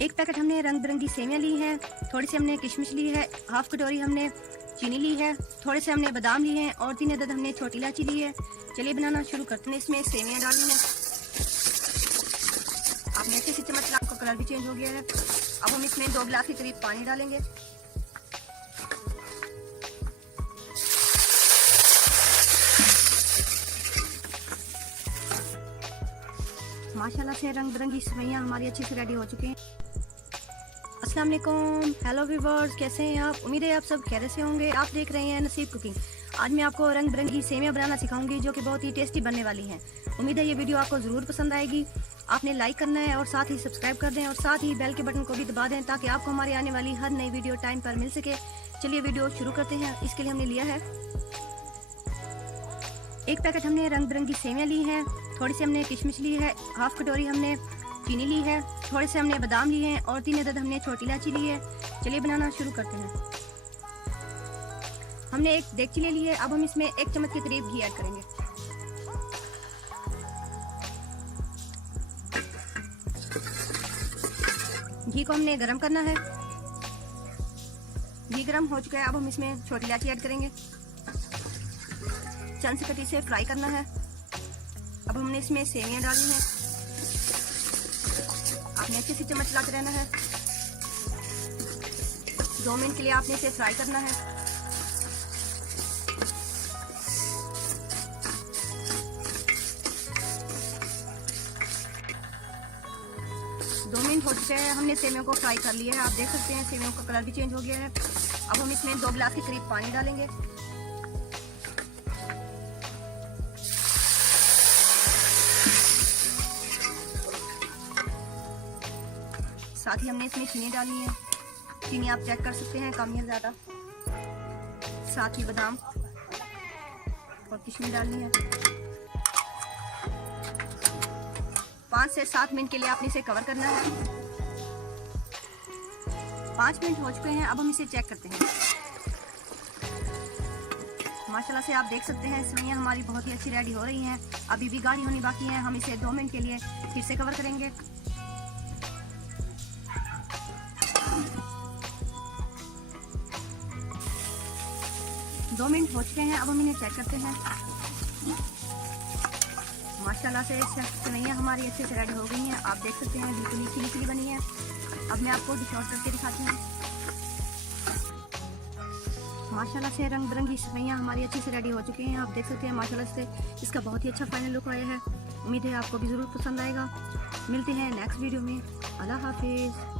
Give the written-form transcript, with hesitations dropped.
एक पैकेट हमने रंग बिरंगी सेवियां ली हैं, थोड़ी सी हमने किशमिश ली है, हाफ कटोरी हमने चीनी ली है, थोड़े से हमने बादाम लिए हैं और 3 अदद हमने छोटी इलायची ली है। चलिए बनाना शुरू करते हैं। इसमें सेवियां डालनी है। आपने अच्छे से चम्मच आपका कलर भी चेंज हो गया है। अब हम इसमें 2 गिलास के करीब पानी डालेंगे। माशाल्लाह से रंग बिरंगी सेवइयां हमारी अच्छे से रेडी हो चुकी हैं। अस्सलाम वालेकुम, हेलो व्यूअर्स, कैसे हैं आप? उम्मीद है आप सब खैरियत से होंगे। आप देख रहे हैं नसीब कुकिंग। आज मैं आपको रंग बिरंगी सेवइयां बनाना सिखाऊंगी जो कि बहुत ही टेस्टी बनने वाली हैं। उम्मीद है ये वीडियो आपको ज़रूर पसंद आएगी। आपने लाइक करना है और साथ ही सब्सक्राइब कर दें और साथ ही बेल के बटन को भी दबा दें ताकि आपको हमारी आने वाली हर नई वीडियो टाइम पर मिल सके। चलिए वीडियो शुरू करते हैं। इसके लिए हमने लिया है 1 पैकेट हमने रंग बिरंगी सेवइयां ली हैं, थोड़ी सी हमने किशमिश ली है, हाफ कटोरी हमने चीनी ली है, थोड़े से हमने बादाम लिए हैं और 3 अदद हमने छोटी इलायची ली है। चलिए बनाना शुरू करते हैं। हमने एक देगची ले ली है। अब हम इसमें 1 चम्मच के करीब घी ऐड करेंगे। घी को हमने गरम करना है। घी गरम हो चुका है। अब हम इसमें छोटी इलायची ऐड करेंगे। चंद से कटी से फ्राई करना है। अब हमने इसमें सेवइयां डालनी है। आपने अच्छे से चम्मच चलाते रहना है। 2 मिनट के लिए आपने इसे फ्राई करना है। दो मिनट हो चुके हैं। हमने सेवइयों को फ्राई कर लिया है। आप देख सकते हैं सेवइयों का कलर भी चेंज हो गया है। अब हम इसमें 2 गिलास के करीब पानी डालेंगे। साथ ही हमने इसमें चीनी डालनी है। चीनी आप चेक कर सकते हैं कम या ज़्यादा। साथ ही बादाम और किशमिश डालनी है। 5 से 7 मिनट के लिए आपने इसे कवर करना है। 5 मिनट हो चुके हैं। अब हम इसे चेक करते हैं। माशाल्लाह से आप देख सकते हैं सेवइयां हमारी बहुत ही अच्छी रेडी हो रही हैं। अभी भी गाढ़ी होनी बाकी है। हम इसे 2 मिनट के लिए फिर से कवर करेंगे। 2 मिनट हो चुके हैं। अब हम इन्हें चेक करते हैं। माशाल्लाह से सेवइयां हमारी अच्छे से रेडी हो गई हैं। आप देख सकते हैं बिल्कुल खिली खिली बनी है। अब मैं आपको डिश आउट करके दिखाती हूँ। माशाल्लाह से रंग बिरंगी सेवइयां हमारी अच्छे से रेडी हो चुकी हैं। आप देख सकते हैं माशाल्लाह से इसका बहुत ही अच्छा फाइनल लुक आया है। उम्मीद है आपको भी ज़रूर पसंद आएगा। मिलते हैं नेक्स्ट वीडियो में। अल्लाह हाफिज़।